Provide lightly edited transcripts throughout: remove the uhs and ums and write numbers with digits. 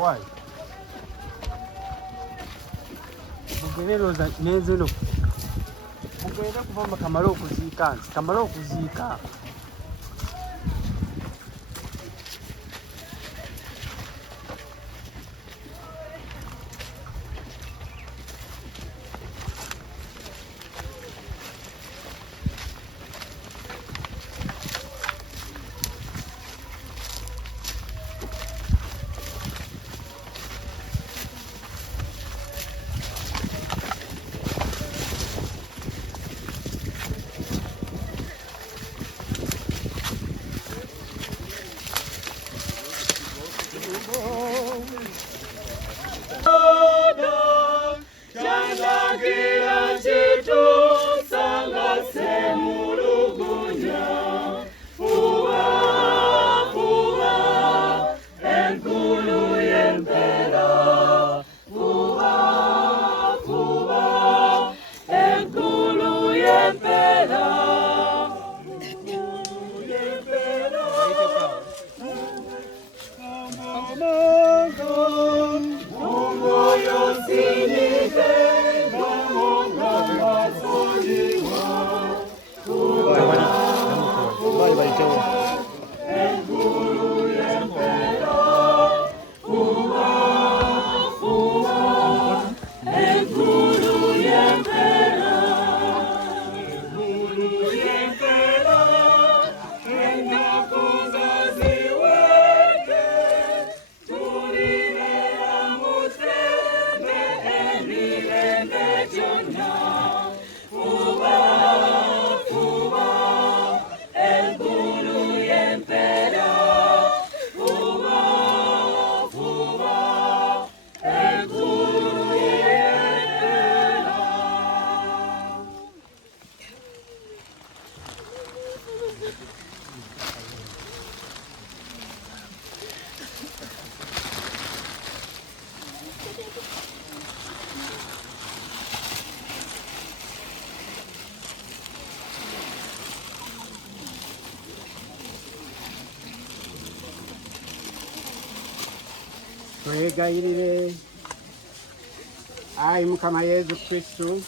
Why? Bugereroza nezino. Bugenda kuva kamala okuziika, kamala okuziika. Twegayirire ayi Mukama Yesu Kristu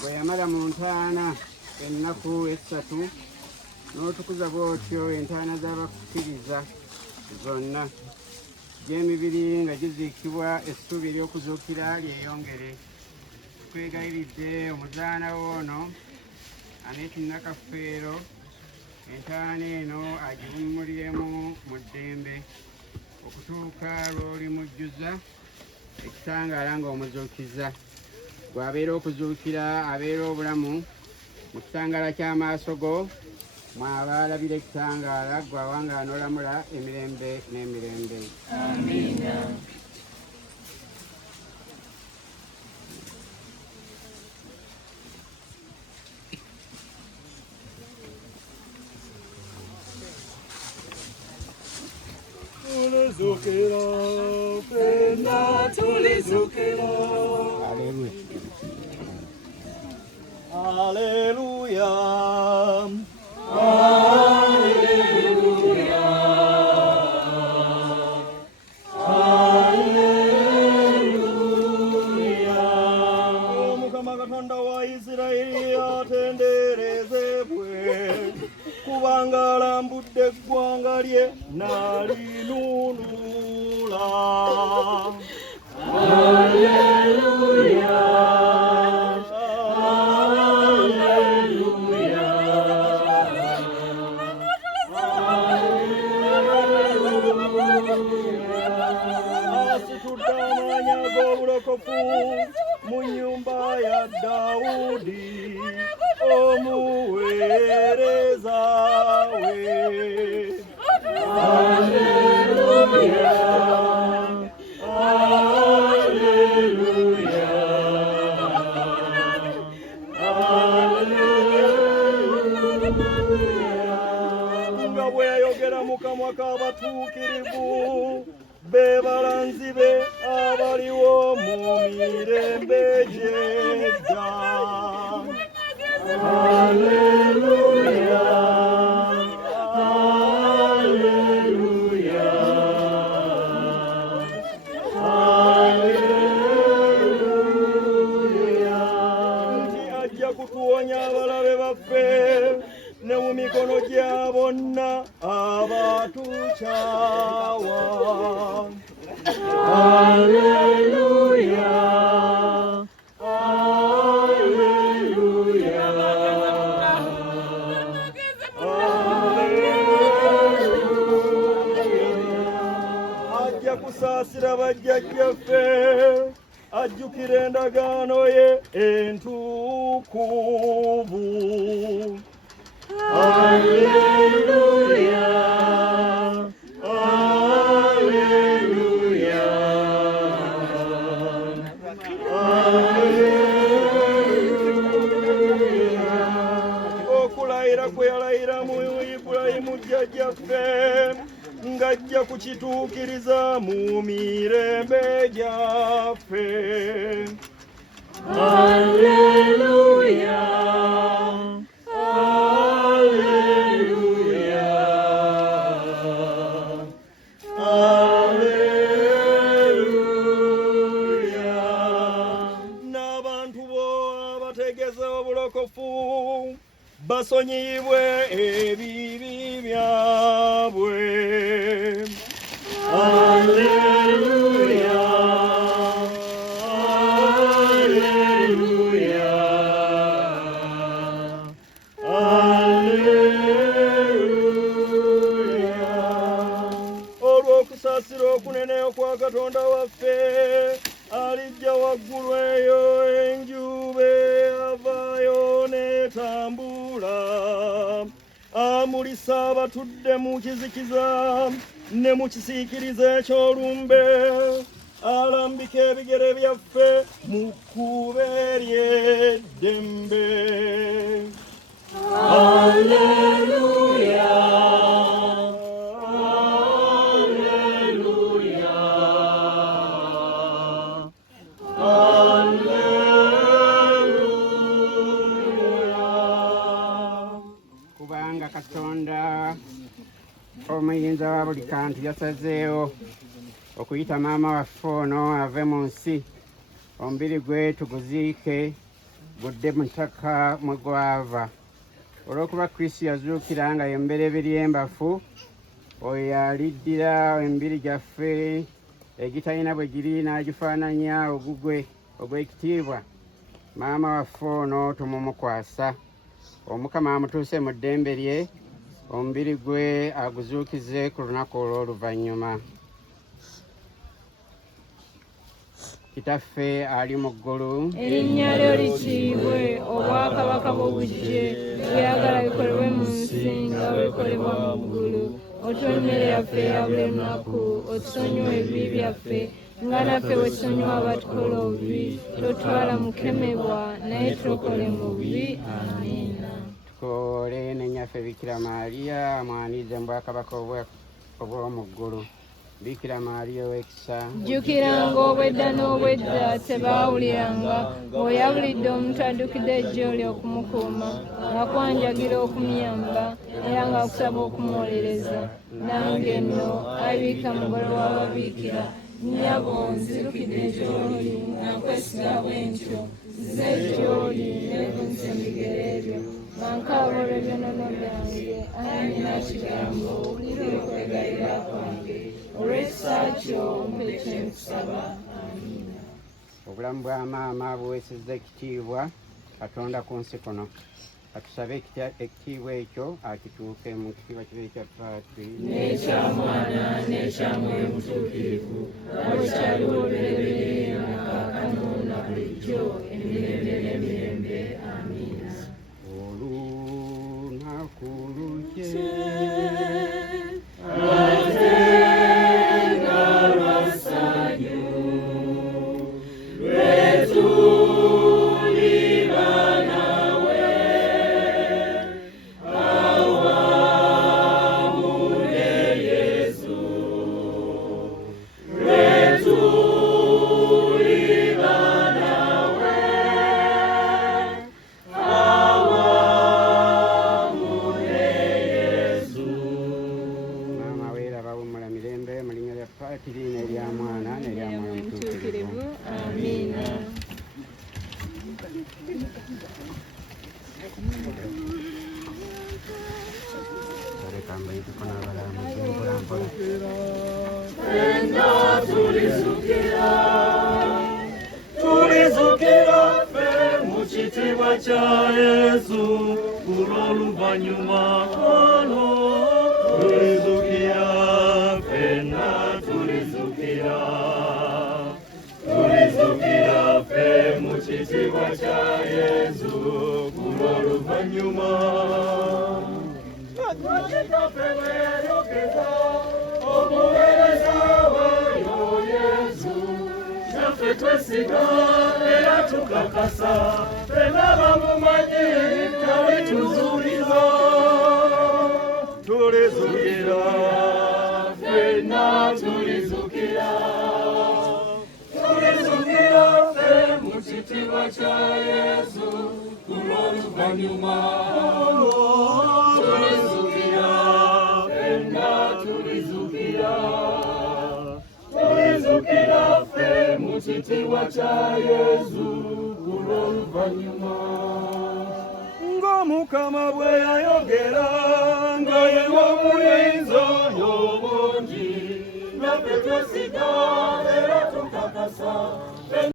bwe yamala mu ntaana ennaku essatu n'otukuza bw'otyo entaana z'abakkiriza zonna gy'emibiri nga giziikibwa essuubi ery'okuzuukira lyeyongere. Twegayiridde omuzaana w'ono Anet Nakafeero entaana eno agiwummuliremu mu ddembe okutuuka lw'olimujjuza ekitangaala ng'omuzuukiza bw'abeera okuzuukira abeera obulamu mu kitangaala ky'amaaso go mw'abaalabira ekitangaala gwe awanga n'olamula emirembe n'emirembe. Amiina. Tulizukira, pena tulizukira. Haleluya. Hallelujah. Mukama Katonda wa Isirayiri atenderezebwe kubanga alambudde eggwanga lye n'alinunula. Haleluya. Mu nnyumba ya Dawudi omuweereza we. Haleluya, haleluya, haleluya. Nga bwe yayogera mu kamwa k'abatuukirivu be balanzi be abaliwo mu mirembe gy'edda. Haleluya, haleluya, haleluya. Nti ajja kutuwonya abalabe baffe ne mu mikono gya bonna abatukyawa. Haleluya, haleluya, haleluya. Ajja kusaasira bajjajjaffe, ajjukira endagaano ye entukuvu. Haleluya, haleluya, haleluya. Okulayira kwe yalayira mu Ibulayimu jjajjaffe ng'ajja kukituukiriza mu mirembe gyaffe. Haleluya, haleluya, haleluya. N'abantu bo abategeeza obulokofu basonyiyibwe ebibi byabwe. Haleluya, haleluya, haleluya. Olw'okusaasira okunene okwa Katonda waffe alijja waggulu eyo enjube avaayo n'etambula, amulisa abatudde mu kizikiza ne mu kisiikirize eky'olumbe, alambika ebigere byaffe mu kkubo ery'eddembe. Haleluya, haleluya, haleluya. Kubanga Katonda omuyinza wa buli kantu yasazeewo okuyita maama waffe ono ave mu nsi, omubiri gwe tuguziike gudde mu ttaka mwe gwava. Olw'okuba Kristo yazuukira nga y'omubereberye embafu, oyo yaliddira emibiri gyaffe egitalina bwe giri n'agifaananya ogugwe ogw'ekitiibwa. Maama waffe ono tumumukwasa. Omukama amutuuse mu ddembe lye, omubiri gwe aguzuukize ku lunaku olw'oluvannyuma. Kitaffe ali mu ggulu, erinnya lyo likiibwe, obwakabaka bwo bujje, byagala bikolebwe mu nsi nga bikolebwa mu ggulu. Otuwe emmere yaffe eya buli lunaku, otusonyiwe ebibi byaffe nga naffe bwe tusonyiwa abatukola obubi, totwala mu kukemebwa, naye tulokole mu bubi. Amiina. tukoole ne nnyaffe Bikira Maaliya amwanirize mu bwakabaka obw'omu ggulu. Bikira Maria ow'ekisa, jjukiranga obwedda n'obwedda tebaawuliranga ng'oyabulidde omuntu addukidde ejjooli okumukuuma ng'akwanjagira okumuyamba era ng'akusaba okumuwolereza. Nange nno abiika mugole w'ababiikira nnyabo nzirukidde gy'oli nga nkwesiga bwentyo nze gy'oli neevunisa ebigere ebyo nga nkaaba olw'ebyonoono byange. Ayi nina kigambo owulire okwegayirira kwange olw'ekisa kyo mpe kye nkusaba. Amiina. obulamu bwa maama buweesezza ekitiibwa Katonda ku nsi kuno. Katusabe ekitiibwa ekyo akituuke mu kitiibwa kibe kya Paatri n'ekya Mwana n'ekya Mwoyo Mutuukirivu nga bwe kyali olubereberye na kaakano na bulijjo emirembe n'emirembe. Amiina. olunaku luje tulizukira ffe mu kitiibwa kya Yesu olw'oluvannyuma ono tulizukira ffenna tulizukira ffe mu kitiibwa kya Yesu olw'oluvannyuma ffe bweyayogeza omuweereza wayo Yesu naffe twesiga era tukakasa ffenna bamumanyi talituzuuliza tulizukira ffenna tulizukira ffe mu kitiibwa kya Yesu ku lw'oluvannyuma tulizukira ffenna tulizukira ffe mu kitiibwa kya Yesu ku lw'oluvannyuma ng'Omukama bwe yayogera nga ye w'obuyinza oyo obungi naffe twesiga era tukakasa